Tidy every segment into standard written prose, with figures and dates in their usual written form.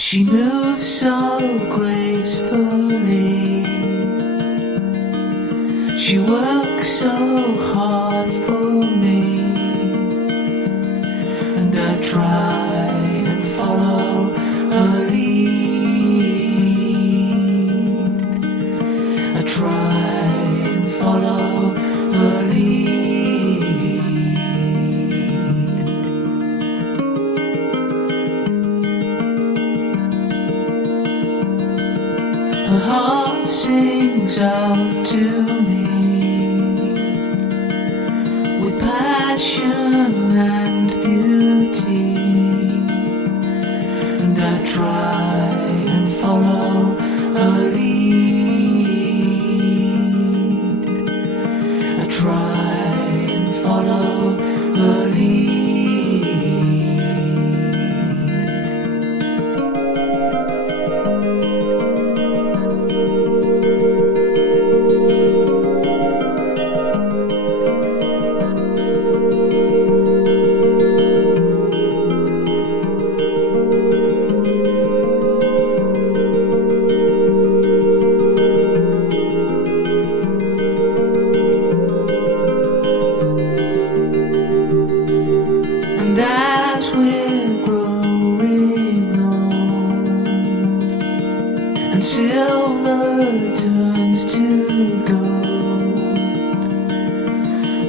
She moves so gracefully. She works so hard for me, and I try and follow her lead. I try and follow her lead. Her heart sings out to me with passion and beauty, and I try and follow her lead. I try and follow her lead. And as we're growing old, and silver turns to gold,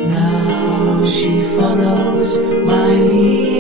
now she follows my lead.